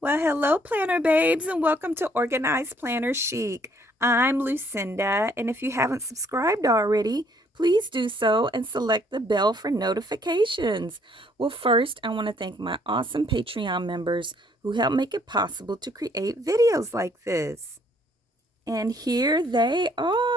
Well, hello, planner babes, and welcome to Organized Planner Chic. I'm Lucinda, and if you haven't subscribed already, please do so and select the bell for notifications. Well, first, I want to thank my awesome Patreon members who help make it possible to create videos like this. And here they are.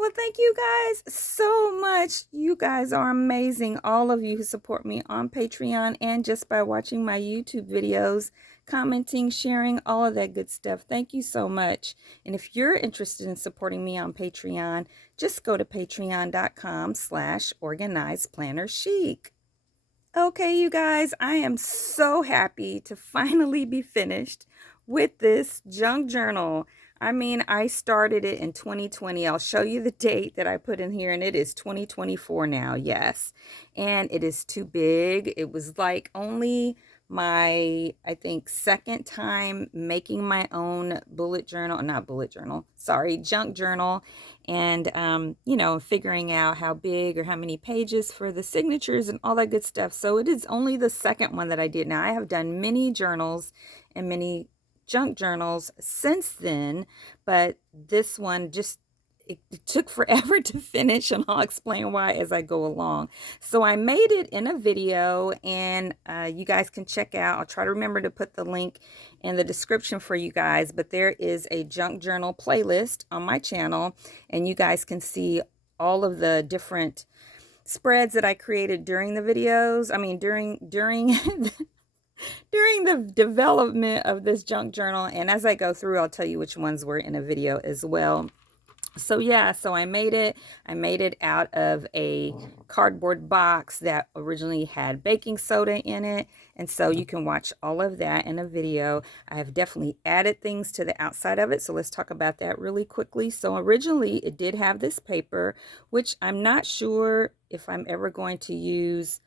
Well, thank you guys so much. You guys are amazing. All of you who support me on Patreon and just by watching my YouTube videos, commenting, sharing, all of that good stuff. Thank you so much. And if you're interested in supporting me on Patreon, just go to patreon.com/organizedplannerchic. Okay, you guys, I am so happy to finally be finished with this junk journal. I mean, I started it in 2020. I'll show you the date that I put in here, and it is 2024 now, yes. And it is too big. It was like only my, I think, second time making my own bullet journal, not bullet journal, sorry, junk journal. And, figuring out how big or how many pages for the signatures and all that good stuff. So it is only the second one that I did. Now, I have done many journals and many junk journals since then, but this one just it took forever to finish, and I'll explain why as I go along. So I made it in a video, and you guys can check out. I'll try to remember to put the link in the description for you guys, but there is a junk journal playlist on my channel, and you guys can see all of the different spreads that I created during the videos. I mean, during during the development of this junk journal, and as I go through, I'll tell you which ones were in a video as well. So yeah, so I made it out of a cardboard box that originally had baking soda in it, and so you can watch all of that in a video. I have definitely added things to the outside of it, so let's talk about that really quickly. So originally it did have this paper, which I'm not sure if I'm ever going to use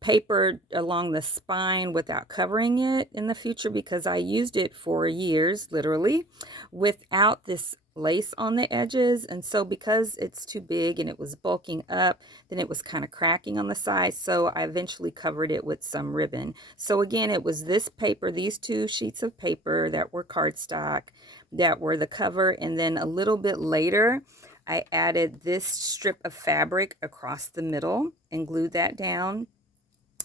paper along the spine without covering it in the future, because I used it for years, literally, without this lace on the edges. And so because it's too big and it was bulking up, then it was kind of cracking on the sides. So I eventually covered it with some ribbon. So again, it was this paper, these two sheets of paper that were cardstock, that were the cover. And then a little bit later, I added this strip of fabric across the middle and glued that down.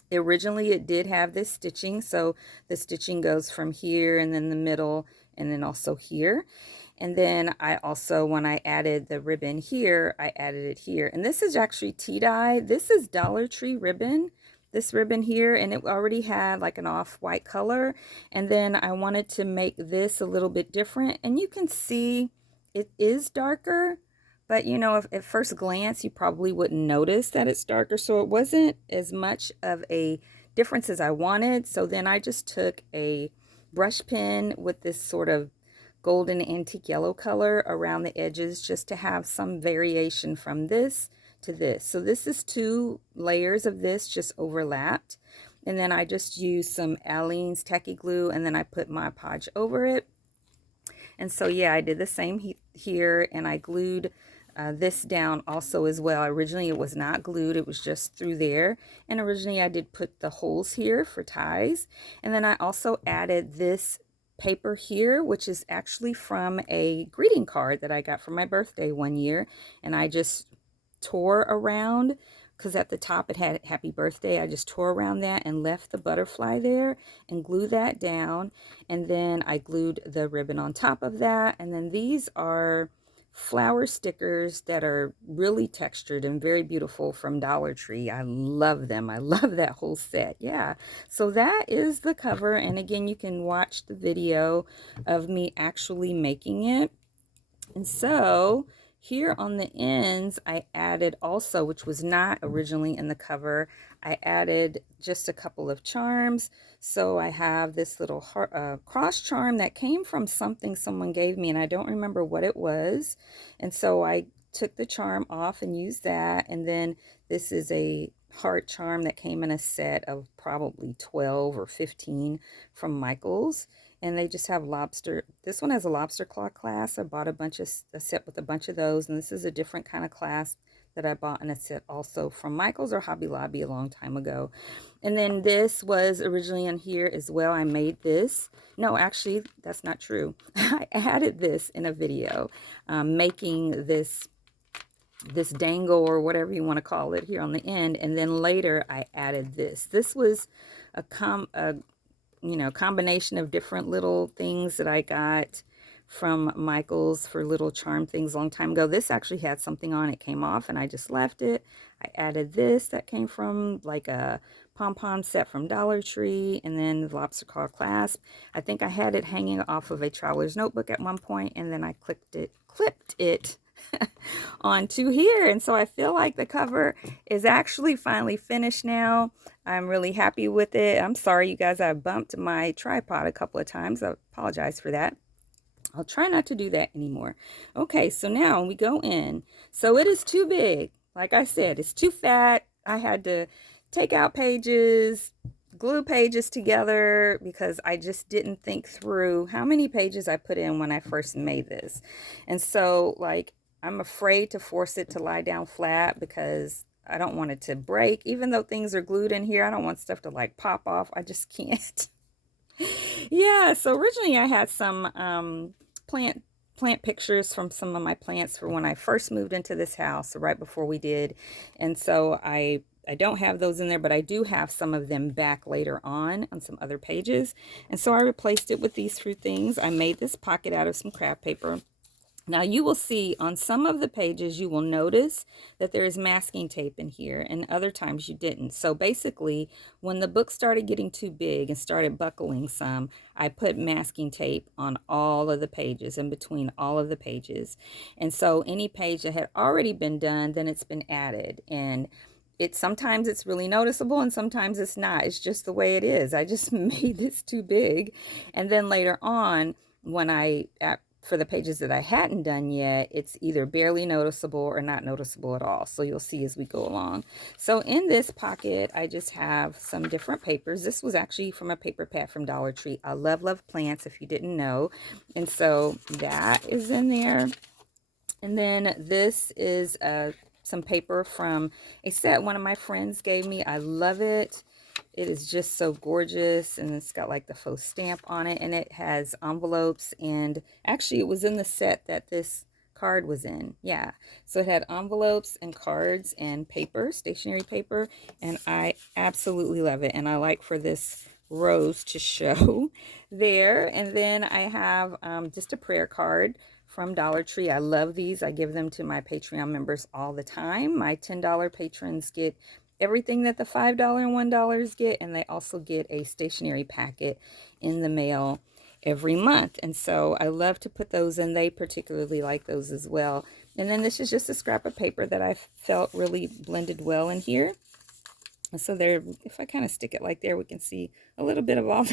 Originally it did have this stitching, so the stitching goes from here and then the middle and then also here. And then I also, when I added the ribbon here, I added it here. And this is actually tea dye. This is Dollar Tree ribbon, this ribbon here, and it already had like an off-white color. And then I wanted to make this a little bit different, and you can see it is darker, but if at first glance you probably wouldn't notice that it's darker, so it wasn't as much of a difference as I wanted. So then I just took a brush pen with this sort of golden antique yellow color around the edges, just to have some variation from this to this. So this is two layers of this just overlapped, and then I just used some Aleene's tacky glue, and then I put Mod Podge over it. And so yeah, I did the same here, and I glued this down also as well. Originally it was not glued, it was just through there. And originally I did put the holes here for ties. And then I also added this paper here, which is actually from a greeting card that I got for my birthday one year. And I just tore around, because at the top it had happy birthday. I just tore around that and left the butterfly there and glued that down. And then I glued the ribbon on top of that. And then these are flower stickers that are really textured and very beautiful from Dollar Tree. I love them. I love that whole set. Yeah. So that is the cover. And again, you can watch the video of me actually making it. And so here on the ends, I added also, which was not originally in the cover, I added just a couple of charms. So I have this little cross charm that came from something someone gave me, and I don't remember what it was. And so I took the charm off and used that. And then this is a heart charm that came in a set of probably 12 or 15 from Michael's. And they just have lobster. This one has a lobster claw clasp. I bought a set with a bunch of those, and this is a different kind of clasp that I bought in a set also from Michael's or Hobby Lobby a long time ago. And then this was originally in here as well. I made this. No, actually, that's not true. I added this in a video, making this dangle or whatever you want to call it here on the end. And then later I added this. This was a combination of different little things that I got from Michael's for little charm things a long time ago. This actually had something on it, came off, and I just left it. I added this that came from like a pom-pom set from Dollar Tree, and then the lobster claw clasp. I think I had it hanging off of a traveler's notebook at one point, and then I clipped it onto here. And so I feel like the cover is actually finally finished now. I'm really happy with it. I'm sorry, you guys, I bumped my tripod a couple of times. I apologize for that. I'll try not to do that anymore. Okay, so now we go in. So it is too big. Like I said, it's too fat. I had to take out pages, glue pages together, because I just didn't think through how many pages I put in when I first made this. And so, like, I'm afraid to force it to lie down flat because I don't want it to break. Even though things are glued in here, I don't want stuff to like pop off. I just can't. Yeah, so originally I had some plant pictures from some of my plants for when I first moved into this house, right before we did. And so I don't have those in there, but I do have some of them back later on some other pages. And so I replaced it with these few things. I made this pocket out of some craft paper. Now you will see on some of the pages, you will notice that there is masking tape in here, and other times you didn't. So basically, when the book started getting too big and started buckling some, I put masking tape on all of the pages, in between all of the pages. And so any page that had already been done, then it's been added. And sometimes it's really noticeable and sometimes it's not. It's just the way it is. I just made this too big. And then later on, when for the pages that I hadn't done yet, it's either barely noticeable or not noticeable at all. So you'll see as we go along. So in this pocket, I just have some different papers. This was actually from a paper pad from Dollar Tree. I love plants, if you didn't know. And so that is in there. And then this is some paper from a set one of my friends gave me. I love it. It is just so gorgeous, and it's got like the faux stamp on it, and it has envelopes, and actually it was in the set that this card was in. Yeah, so it had envelopes and cards and paper, stationery paper, and I absolutely love it. And I like for this rose to show there. And then I have just a prayer card from Dollar Tree. I love these. I give them to my Patreon members all the time. My $10 patrons get everything that the $5 and $1 get, and they also get a stationery packet in the mail every month. And so I love to put those in. They particularly like those as well. And then this is just a scrap of paper that I felt really blended well in here. So there, if I kind of stick it like there, we can see a little bit of all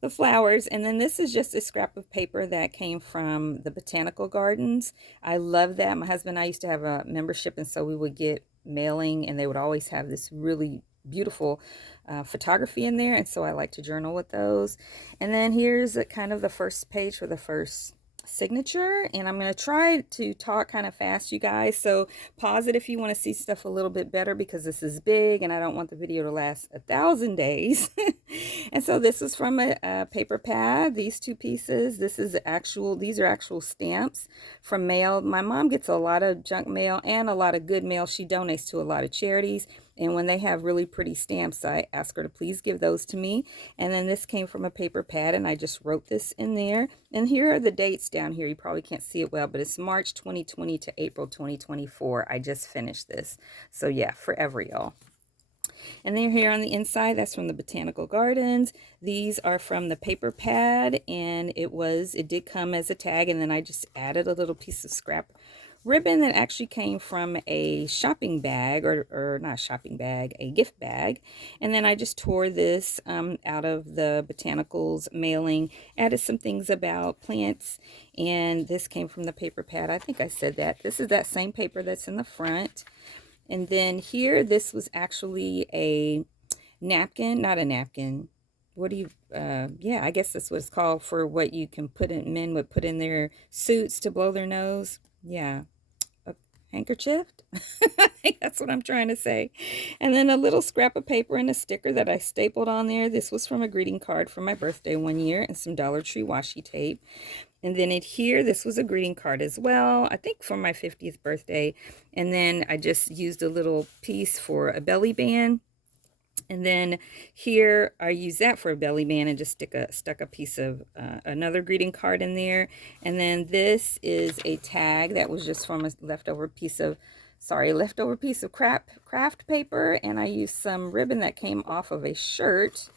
the flowers. And then this is just a scrap of paper that came from the botanical gardens. I love that. My husband and I used to have a membership, and so we would get mailing, and they would always have this really beautiful photography in there. And so I like to journal with those. And then here's kind of the first page for the first signature, and I'm going to try to talk kind of fast, you guys, so pause it if you want to see stuff a little bit better, because this is big and I don't want the video to last 1,000 days. And so this is from a paper pad, these two pieces. These are actual stamps from mail. My mom gets a lot of junk mail and a lot of good mail. She donates to a lot of charities, and when they have really pretty stamps, I ask her to please give those to me. And then this came from a paper pad, and I just wrote this in there. And here are the dates down here. You probably can't see it well, but it's March 2020 to April 2024. I just finished this. So yeah, forever, y'all. And then here on the inside, that's from the Botanical Gardens. These are from the paper pad, and it did come as a tag, and then I just added a little piece of scrap ribbon that actually came from a shopping bag, or not shopping bag, a gift bag. And then I just tore this out of the Botanicals mailing, added some things about plants, and this came from the paper pad. I think I said that. This is that same paper that's in the front. And then here, this was actually a napkin, not a napkin. Yeah, I guess that's what it's called, for what you can men would put in their suits to blow their nose. Yeah. handkerchief. I think that's what I'm trying to say. And then a little scrap of paper and a sticker that I stapled on there. This was from a greeting card for my birthday one year, and some Dollar Tree washi tape. And then here, this was a greeting card as well, I think for my 50th birthday. And then I just used a little piece for a belly band. And then here I use that for a belly band and just stuck a piece of another greeting card in there. And then this is a tag that was just from a leftover piece of craft paper. And I used some ribbon that came off of a shirt.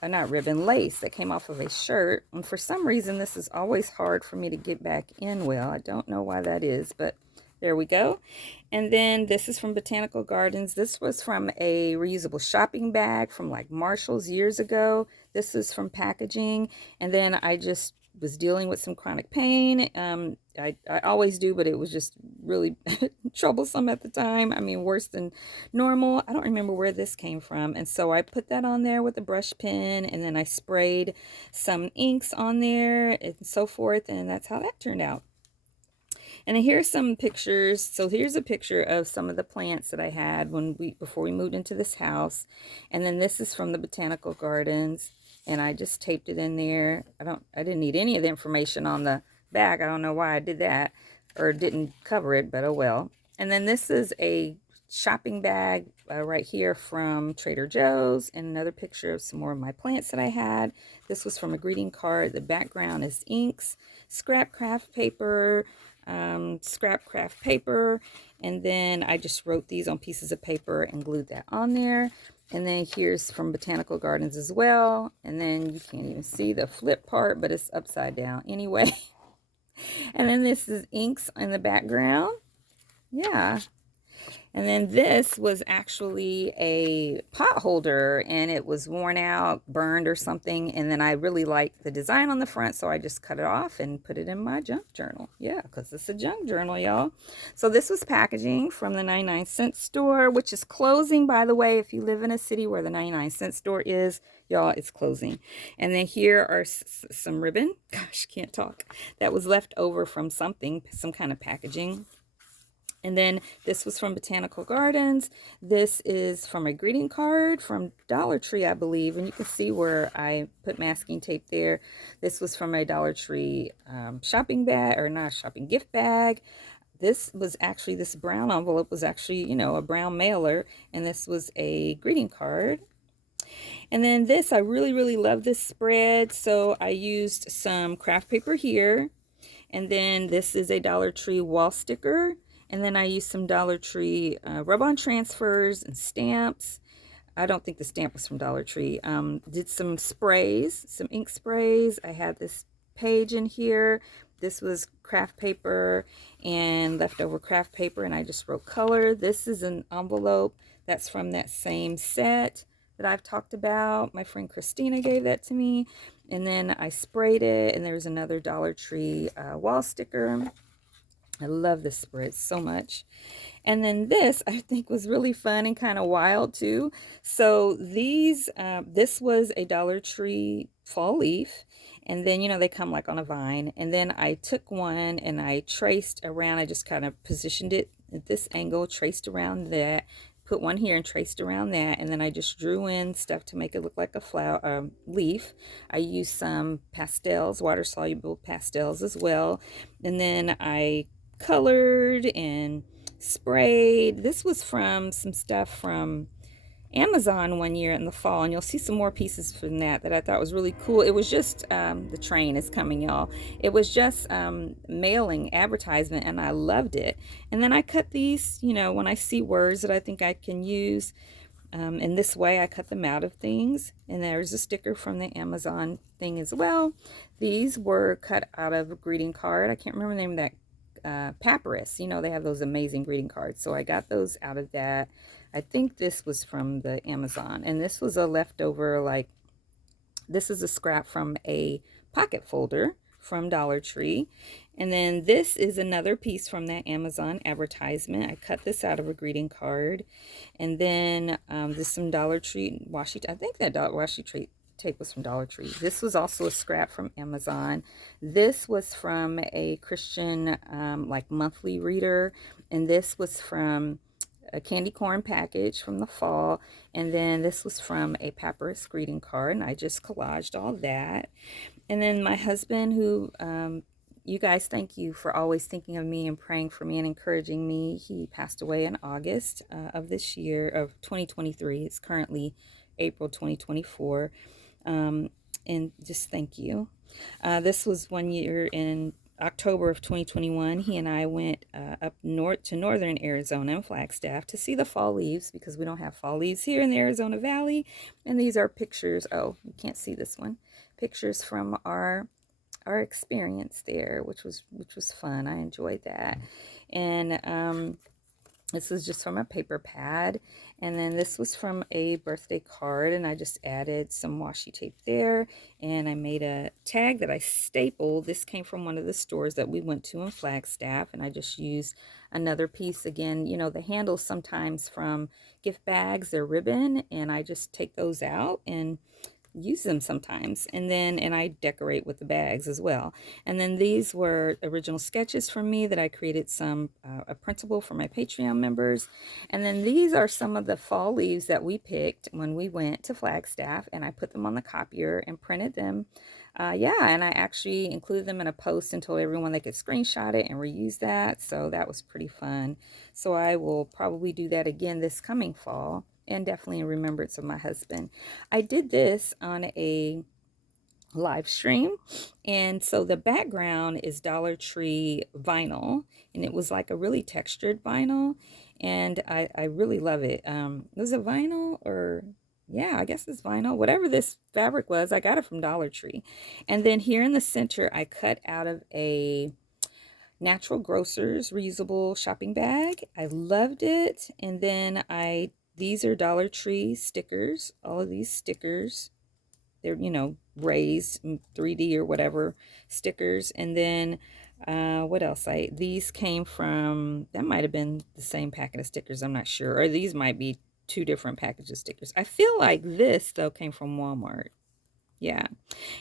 Not ribbon, lace that came off of a shirt. And for some reason, this is always hard for me to get back in well. I don't know why that is, but there we go. And then this is from Botanical Gardens. This was from a reusable shopping bag from like Marshall's years ago. This is from packaging. And then I just was dealing with some chronic pain. I always do, but it was just really troublesome at the time. I mean, worse than normal. I don't remember where this came from. And so I put that on there with a brush pen, and then I sprayed some inks on there and so forth. And that's how that turned out. And here's some pictures. So here's a picture of some of the plants that I had before we moved into this house. And then this is from the Botanical Gardens, and I just taped it in there. I didn't need any of the information on the back. I don't know why I did that or didn't cover it, but oh well. And then this is a shopping bag right here from Trader Joe's, and another picture of some more of my plants that I had. This was from a greeting card. The background is inks, scrap craft paper, and then I just wrote these on pieces of paper and glued that on there. And then here's from Botanical Gardens as well. And then you can't even see the flip part, but it's upside down anyway. And then this is inks in the background. Yeah. And then this was actually a pot holder, and it was worn out, burned or something. And then I really liked the design on the front, so I just cut it off and put it in my junk journal. Yeah, because it's a junk journal, y'all. So this was packaging from the 99-cent store, which is closing, by the way. If you live in a city where the 99-cent store is, y'all, it's closing. And then here are some ribbon. Gosh, can't talk. That was left over from something, some kind of packaging. And then this was from Botanical Gardens. This is from a greeting card from Dollar Tree, I believe. And you can see where I put masking tape there. This was from a Dollar Tree shopping bag, or not shopping, gift bag. This was actually, this brown envelope was actually, you know, a brown mailer. And this was a greeting card. And then this, I really, really love this spread. So I used some craft paper here. And then this is a Dollar Tree wall sticker. And then I used some Dollar Tree rub-on transfers and stamps. I don't think the stamp was from Dollar Tree. Did some sprays, some ink sprays. I had this page in here. This was craft paper and leftover craft paper, and I just wrote color. This is an envelope that's from that same set that I've talked about. My friend Christina gave that to me. And then I sprayed it, and there's another Dollar Tree wall sticker. I love this spread so much. And then this, I think, was really fun and kind of wild too. So these, this was a Dollar Tree fall leaf. And then, you know, they come like on a vine. And then I took one and I traced around. I just kind of positioned it at this angle, traced around that. Put one here and traced around that. And then I just drew in stuff to make it look like a flower, leaf. I used some pastels, water-soluble pastels as well. And then I colored and sprayed. This was from some stuff from Amazon one year in the fall, and you'll see some more pieces from that I thought was really cool. It was just the train is coming, y'all. It was just mailing advertisement, and I loved it. And then I cut these, you know, when I see words that I think I can use in this way, I cut them out of things. And there's a sticker from the Amazon thing as well. These were cut out of a greeting card. I can't remember the name of that. Papyrus, you know, they have those amazing greeting cards, so I got those out of that. I think this was from the Amazon, and this was a leftover, like, this is a scrap from a pocket folder from Dollar Tree. And then this is another piece from that Amazon advertisement. I cut this out of a greeting card. And then there's some Dollar Tree washi, I think that washi tape was from Dollar Tree. This was also a scrap from Amazon. This was from a Christian like monthly reader, and this was from a candy corn package from the fall, and then this was from a papyrus greeting card, and I just collaged all that. And then my husband, who you guys, thank you for always thinking of me and praying for me and encouraging me. He passed away in August of this year, of 2023. It's currently April 2024. And just thank you. This was 1 year in October of 2021. He and I went up north to northern Arizona and Flagstaff to see the fall leaves, because we don't have fall leaves here in the Arizona Valley. And these are pictures. Oh, you can't see this one. Pictures from our experience there, which was fun. I enjoyed that. And this was just from a paper pad, and then this was from a birthday card, and I just added some washi tape there, and I made a tag that I stapled. This came from one of the stores that we went to in Flagstaff, and I just used another piece. Again, you know, the handles sometimes from gift bags, they're ribbon, and I just take those out and use them sometimes, and I decorate with the bags as well. And then these were original sketches from me that I created, some a printable for my Patreon members. And then these are some of the fall leaves that we picked when we went to Flagstaff, and I put them on the copier and printed them. Yeah, and I actually included them in a post and told everyone they could screenshot it and reuse that, so that was pretty fun. So I will probably do that again this coming fall, and definitely in remembrance of my husband. I did this on a live stream, and so the background is Dollar Tree vinyl, and it was like a really textured vinyl, and I really love it. Was it vinyl, or yeah, I guess it's vinyl. Whatever this fabric was, I got it from Dollar Tree. And then here in the center, I cut out of a Natural Grocers reusable shopping bag. I loved it. And then these are Dollar Tree stickers. All of these stickers, they're, you know, raised 3D or whatever stickers. And then what else? These came from, that might have been the same packet of stickers, I'm not sure. Or these might be two different packages of stickers. I feel like this though came from Walmart. Yeah.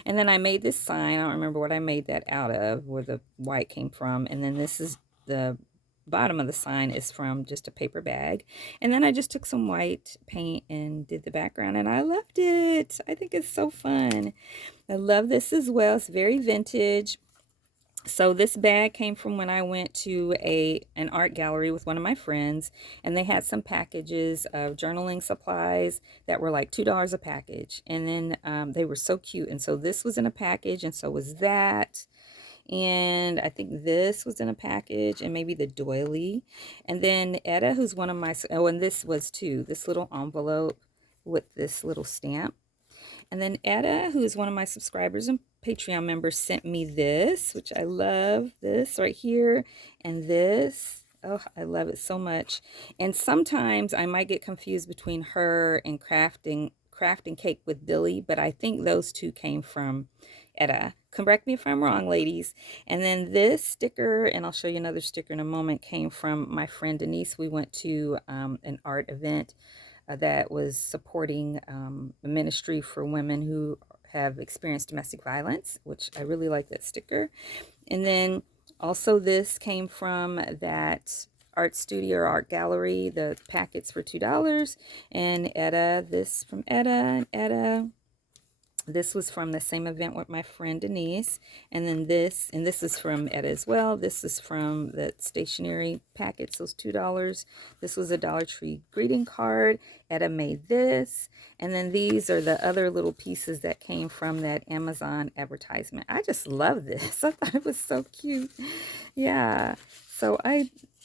And then I made this sign. I don't remember what I made that out of, where the white came from. And then this is the bottom of the sign is from just a paper bag. And then I just took some white paint and did the background, and I loved it. I think it's so fun. I love this as well. It's very vintage. So this bag came from when I went to an art gallery with one of my friends, and they had some packages of journaling supplies that were like $2 a package. And then they were so cute. And so this was in a package, and so was that. And I think this was in a package, and maybe the doily. And then Etta, who's one of my, oh, and this was too, this little envelope with this little stamp. And then Etta, who is one of my subscribers and Patreon members, sent me this, which I love. This right here, and this. Oh, I love it so much. And sometimes I might get confused between her and crafting cake with Billy, but I think those two came from Etta. Correct me if I'm wrong, ladies. And then this sticker, and I'll show you another sticker in a moment, came from my friend Denise. We went to an art event that was supporting a ministry for women who have experienced domestic violence, which I really like that sticker. And then also this came from that art studio or art gallery. The packets were $2. And Etta, this from Etta, and Etta. This was from the same event with my friend Denise. And then this, and this is from Etta as well. This is from the stationery packets, those $2. This was a Dollar Tree greeting card. Etta made this. And then these are the other little pieces that came from that Amazon advertisement. I just love this. I thought it was so cute. Yeah. So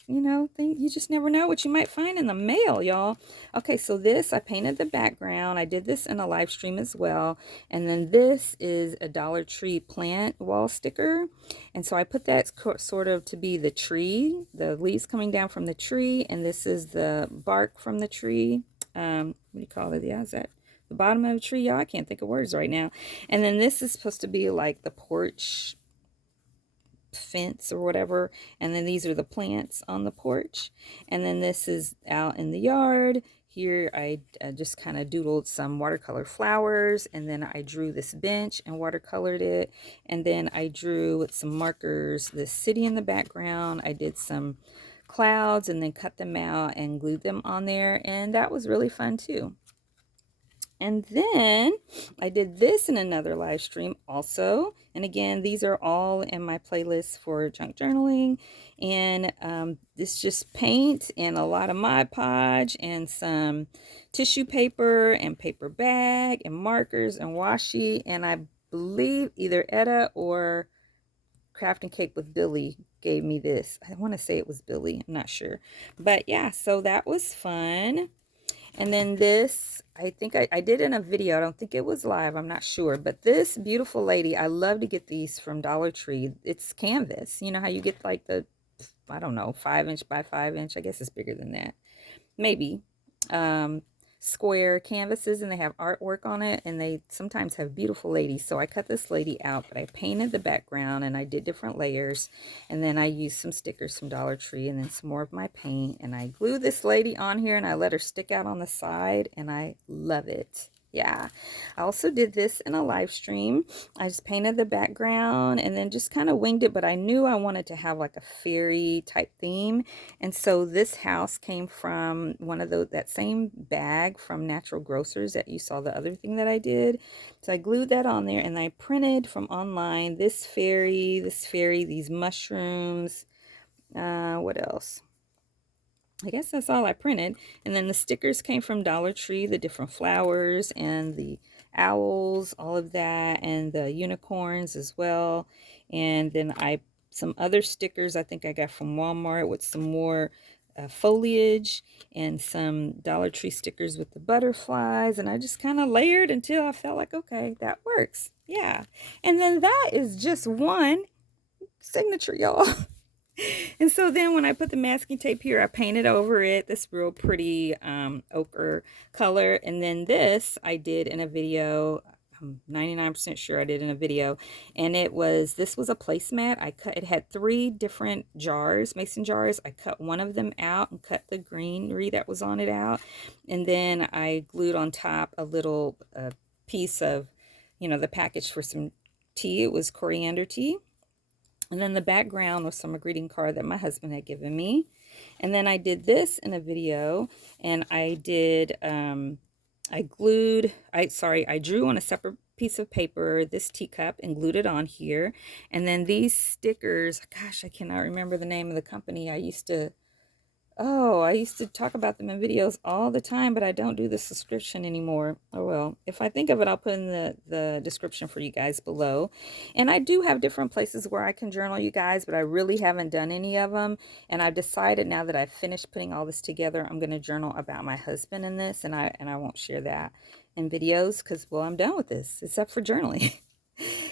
you know, you just never know what you might find in the mail, y'all. Okay, so this, I painted the background. I did this in a live stream as well. And then this is a Dollar Tree plant wall sticker. And so I put that sort of to be the tree, the leaves coming down from the tree. And this is the bark from the tree. What do you call it? Yeah, is that the bottom of the tree, y'all? I can't think of words right now. And then this is supposed to be like the porch fence or whatever, and then these are the plants on the porch, and then this is out in the yard. Here I just kind of doodled some watercolor flowers, and then I drew this bench and watercolored it, and then I drew with some markers this city in the background. I did some clouds and then cut them out and glued them on there, and that was really fun too. And then I did this in another live stream also. And again, these are all in my playlist for junk journaling. And this just paint and a lot of Mod Podge and some tissue paper and paper bag and markers and washi. And I believe either Etta or Craft and Cake with Billy gave me this. I want to say it was Billy. I'm not sure. But yeah, so that was fun. And then this, I think I did in a video. I don't think it was live. I'm not sure. But this beautiful lady, I love to get these from Dollar Tree. It's canvas. You know how you get like the, I don't know, 5" by 5". I guess it's bigger than that. Maybe. Square canvases, and they have artwork on it, and they sometimes have beautiful ladies. So I cut this lady out, but I painted the background and I did different layers, and then I used some stickers from Dollar Tree and then some more of my paint, and I glued this lady on here and I let her stick out on the side, and I love it. Yeah, I also did this in a live stream. I just painted the background and then just kind of winged it, but I knew I wanted to have like a fairy type theme. And so this house came from one of that same bag from Natural Grocers that you saw the other thing that I did. So I glued that on there, and I printed from online this fairy, these mushrooms. What else? I guess that's all I printed. And then the stickers came from Dollar Tree, the different flowers and the owls, all of that, and the unicorns as well. And then some other stickers I think I got from Walmart with some more foliage, and some Dollar Tree stickers with the butterflies. And I just kind of layered until I felt like, okay, that works. Yeah. And then that is just one signature, y'all. And so then when I put the masking tape here, I painted over it this real pretty ochre color. And then this I did in a video. I'm 99% sure I did in a video. And this was a placemat. It had 3 different jars, mason jars. I cut one of them out and cut the greenery that was on it out. And then I glued on top a little piece of, the package for some tea. It was coriander tea. And then the background was from a greeting card that my husband had given me. And then I did this in a video, and I did, I drew on a separate piece of paper this teacup and glued it on here. And then these stickers, gosh, I cannot remember the name of the company. I used to talk about them in videos all the time, but I don't do the subscription anymore. Oh well, if I think of it, I'll put in the description for you guys below. And I do have different places where I can journal, you guys, but I really haven't done any of them. And I've decided now that I've finished putting all this together, I'm going to journal about my husband in this, and I won't share that in videos because, well, I'm done with this. It's up for journaling.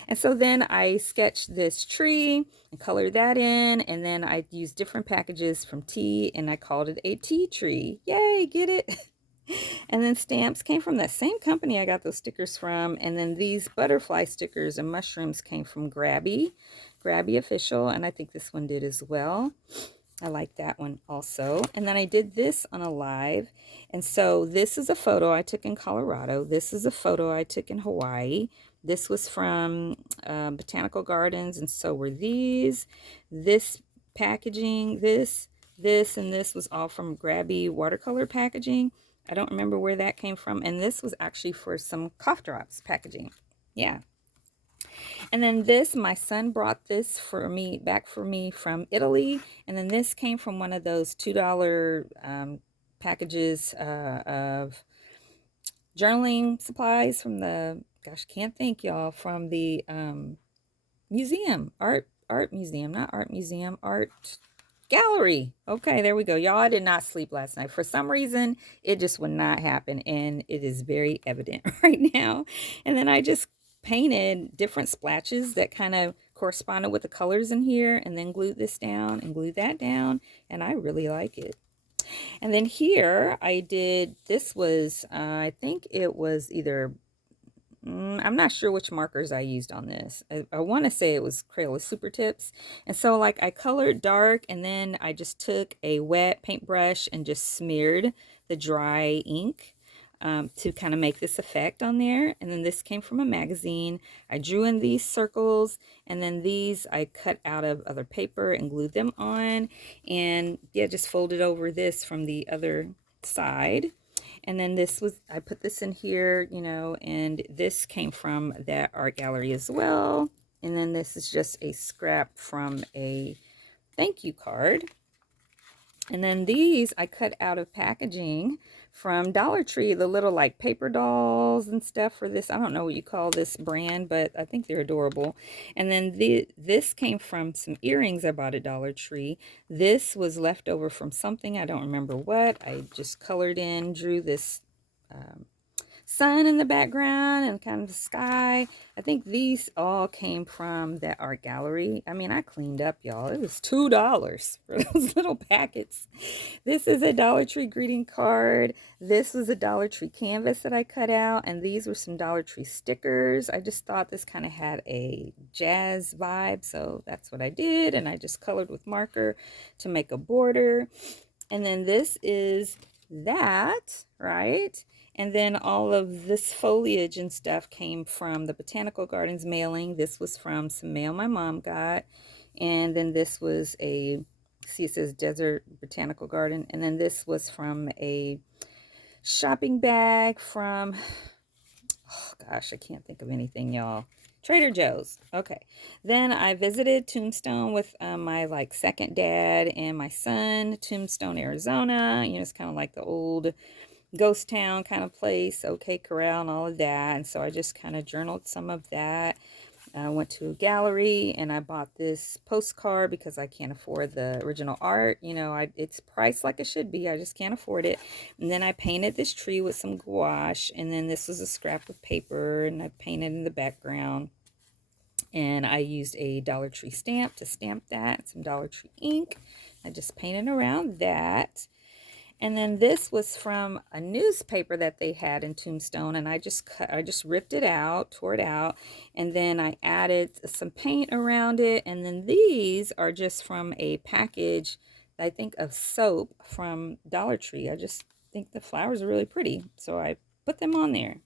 And so then I sketched this tree and colored that in, and then I used different packages from tea, and I called it a tea tree. Yay, get it? And then stamps came from that same company I got those stickers from, and then these butterfly stickers and mushrooms came from Grabby Official, and I think this one did as well. I like that one also. And then I did this on a live. And so this is a photo I took in Colorado. This is a photo I took in Hawaii. This was from Botanical Gardens, and so were these. This packaging, this, and this was all from Grabby watercolor packaging. I don't remember where that came from. And this was actually for some cough drops packaging. Yeah. And then this, my son brought this back for me from Italy. And then this came from one of those $2 packages of journaling supplies from the, gosh, can't think, y'all, from the museum, art museum, not art museum, art gallery. Okay, there we go. Y'all, I did not sleep last night. For some reason, it just would not happen. And it is very evident right now. And then I just painted different splashes that kind of corresponded with the colors in here, and then glued this down and glued that down, and I really like it. And then here I did, this was I think it was either I'm not sure which markers I used on this. I want to say it was Crayola Super Tips. And so like I colored dark and then I just took a wet paintbrush and just smeared the dry ink to kind of make this effect on there. And then this came from a magazine. I drew in these circles and then these I cut out of other paper and glued them on. And yeah, just folded over this from the other side. And then this was, I put this in here, you know, and this came from that art gallery as well. And then this is just a scrap from a thank you card. And then these I cut out of packaging from Dollar Tree, the little like paper dolls and stuff for this. I don't know what you call this brand, but I think they're adorable. And then this came from some earrings I bought at Dollar Tree. This was left over from something, I don't remember what. I just colored in, drew this sun in the background and kind of the sky. I think these all came from that art gallery. I mean, I cleaned up, y'all. It was $2 for those little packets. This is a Dollar Tree greeting card. This was a Dollar Tree canvas that I cut out, and these were some Dollar Tree stickers. I just thought this kind of had a jazz vibe, so that's what I did, and I just colored with marker to make a border. And then this is that, right? And then all of this foliage and stuff came from the Botanical Gardens mailing. This was from some mail my mom got. And then this was a, see it says Desert Botanical Garden. And then this was from a shopping bag from, oh gosh, I can't think of anything, y'all. Trader Joe's. Okay. Then I visited Tombstone with my like second dad and my son, Tombstone, Arizona. You know, it's kind of like the old ghost town kind of place, OK Corral and all of that. And so I just kind of journaled some of that. I went to a gallery and I bought this postcard because I can't afford the original art. You know, it's priced like it should be. I just can't afford it. And then I painted this tree with some gouache. And then this was a scrap of paper and I painted in the background. And I used a Dollar Tree stamp to stamp that, some Dollar Tree ink. I just painted around that. And then this was from a newspaper that they had in Tombstone, and I just ripped it out, tore it out, and then I added some paint around it. And then these are just from a package, I think, of soap from Dollar Tree. I just think the flowers are really pretty, so I put them on there.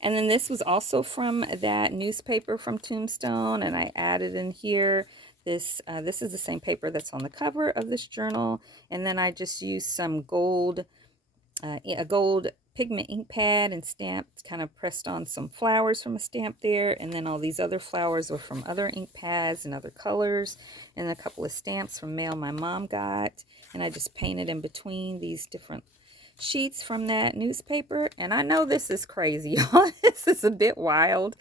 And then this was also from that newspaper from Tombstone, and I added in here this is the same paper that's on the cover of this journal. And then I just used some gold, a gold pigment ink pad and stamped, kind of pressed on some flowers from a stamp there. And then all these other flowers were from other ink pads and other colors. And a couple of stamps from mail my mom got. And I just painted in between these different sheets from that newspaper. And I know this is crazy, y'all. This is a bit wild,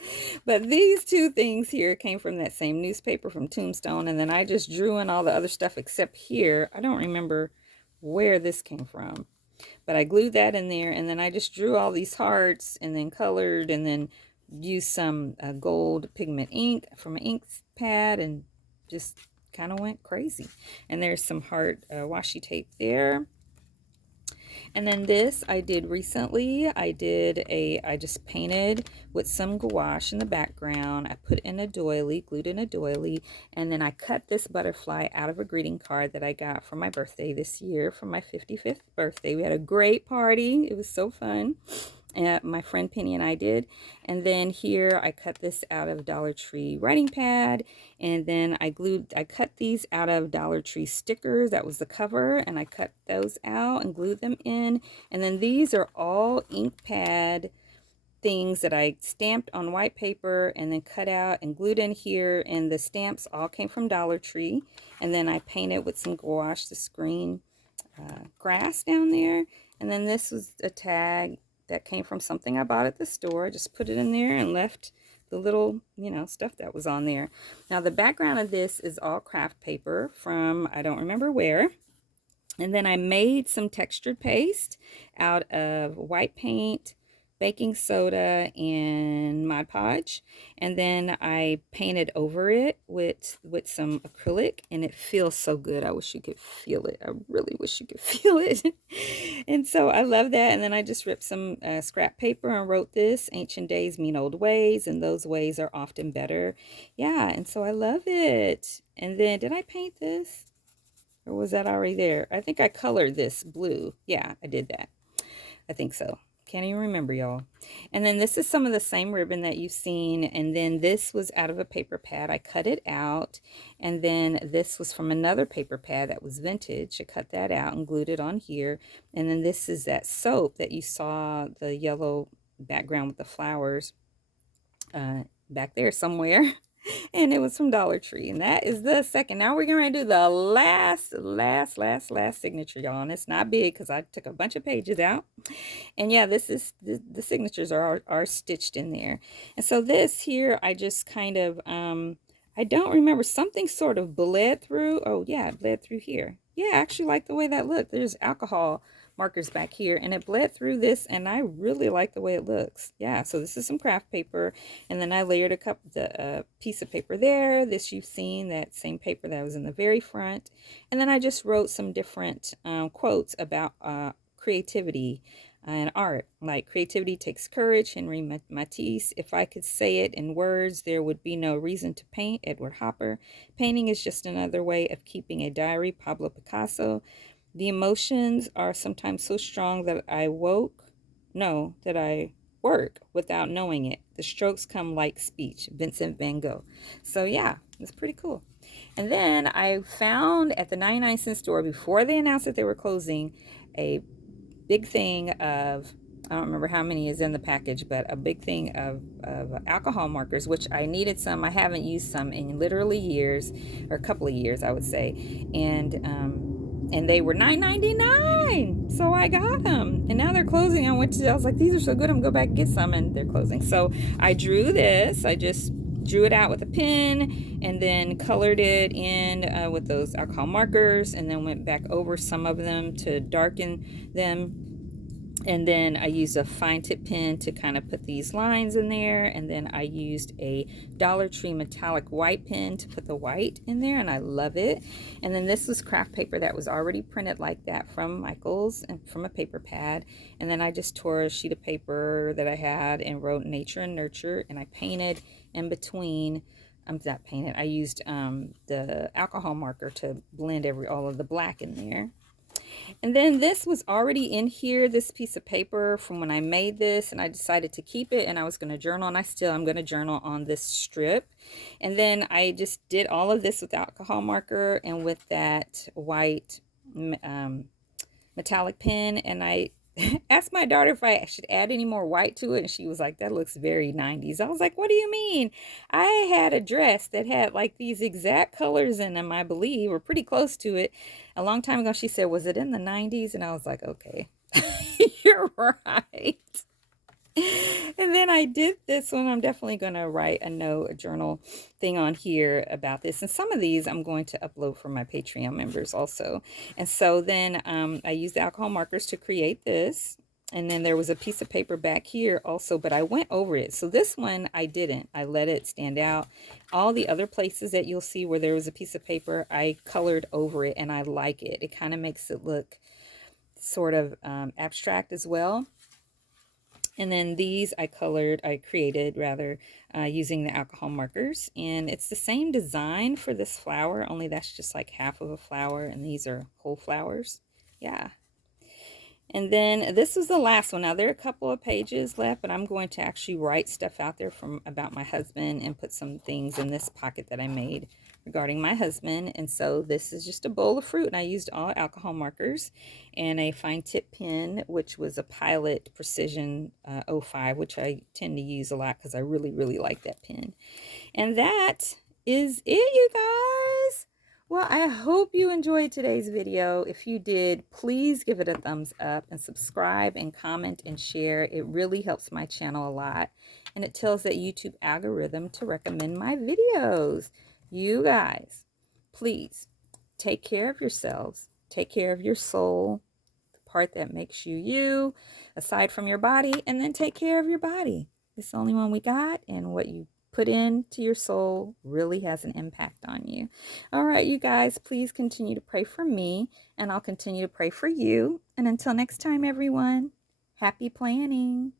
but these two things here came from that same newspaper from Tombstone. And then I just drew in all the other stuff except here. I don't remember where this came from, but I glued that in there. And then I just drew all these hearts and then colored and then used some gold pigment ink from an ink pad and just kind of went crazy. And there's some heart washi tape there. And then this I did recently. I just painted with some gouache in the background. I put in a doily, glued in a doily, and then I cut this butterfly out of a greeting card that I got for my birthday this year, for my 55th birthday. We had a great party. It was so fun. My friend Penny and I did. And then here I cut this out of Dollar Tree writing pad, and then I cut these out of Dollar Tree stickers. That was the cover, and I cut those out and glued them in. And then these are all ink pad things that I stamped on white paper and then cut out and glued in here, and the stamps all came from Dollar Tree. And then I painted with some gouache the green grass down there. And then this was a tag that came from something I bought at the store. I just put it in there and left the little, you know, stuff that was on there. Now the background of this is all craft paper from, I don't remember where. And then I made some textured paste out of white paint, baking soda and Mod Podge, and then I painted over it with some acrylic, and it feels so good. I wish you could feel it. I really wish you could feel it. And so I love that. And then I just ripped some scrap paper and wrote this: ancient days mean old ways, and those ways are often better. Yeah, and so I love it. And then did I paint this? Or was that already there? I think I colored this blue. Yeah, I did that. I think so. Can't even remember, y'all. And then this is some of the same ribbon that you've seen. And then this was out of a paper pad. I cut it out. And then this was from another paper pad that was vintage. I cut that out and glued it on here. And then this is that soap that you saw, the yellow background with the flowers back there somewhere. And it was from Dollar Tree. And that is the second. Now we're going to do the last signature, y'all. And it's not big because I took a bunch of pages out. And yeah, this is the signatures are stitched in there. And so this here, I just kind of, I don't remember, something sort of bled through. Oh yeah, it bled through here. Yeah, I actually like the way that looked. There's alcohol markers back here, and it bled through this, and I really like the way it looks. Yeah, so this is some craft paper, and then I layered the piece of paper there. This you've seen, that same paper that was in the very front. And then I just wrote some different quotes about creativity and art, like creativity takes courage, Henry Matisse. If I could say it in words, there would be no reason to paint, Edward Hopper. Painting is just another way of keeping a diary, Pablo Picasso. The emotions are sometimes so strong that I work without knowing it. The strokes come like speech, Vincent van Gogh. So yeah, it's pretty cool. And then I found at the 99-cent store, before they announced that they were closing, a big thing of, I don't remember how many is in the package, but a big thing of alcohol markers, which I needed some. I haven't used some in literally years, or a couple of years, I would say. And they were $9.99, so I got them. And now they're closing. I was like, these are so good, I'm gonna go back and get some, and they're closing. So I drew this. I just drew it out with a pen and then colored it in with those alcohol markers, and then went back over some of them to darken them. And then I used a fine tip pen to kind of put these lines in there. And then I used a Dollar Tree metallic white pen to put the white in there, and I love it. And then this was craft paper that was already printed like that from Michael's and from a paper pad. And then I just tore a sheet of paper that I had and wrote nature and nurture, and I painted in between. I used the alcohol marker to blend all of the black in there. And then this was already in here, this piece of paper from when I made this, and I decided to keep it, and I was going to journal, and I'm going to journal on this strip. And then I just did all of this with alcohol marker and with that white metallic pen, and I asked my daughter if I should add any more white to it, and she was like, that looks very 90s. I was like, what do you mean? I had a dress that had like these exact colors in them, I believe, or pretty close to it, a long time ago. She said, was it in the 90s? And I was like, okay, you're right. And then I did this one. I'm definitely going to write a journal thing on here about this. And some of these I'm going to upload for my Patreon members also. And so then I used the alcohol markers to create this. And then there was a piece of paper back here also, but I went over it. So this one I didn't. I let it stand out. All the other places that you'll see where there was a piece of paper, I colored over it, and I like it. It kind of makes it look sort of abstract as well. And then these I created using the alcohol markers. And it's the same design for this flower, only that's just like half of a flower, and these are whole flowers. Yeah. And then this was the last one. Now there are a couple of pages left, but I'm going to actually write stuff out there about my husband and put some things in this pocket that I made regarding my husband. And so this is just a bowl of fruit, and I used all alcohol markers and a fine tip pen, which was a Pilot Precision 05, which I tend to use a lot because I really like that pen. And that is it, you guys. Well, I hope you enjoyed today's video. If you did, please give it a thumbs up and subscribe and comment and share. It really helps my channel a lot, and it tells that YouTube algorithm to recommend my videos. You guys, please take care of yourselves. Take care of your soul, part that makes you you, aside from your body, and then take care of your body. It's the only one we got, and what you put into your soul really has an impact on you. All right, you guys, please continue to pray for me, and I'll continue to pray for you. And until next time, everyone, happy planning.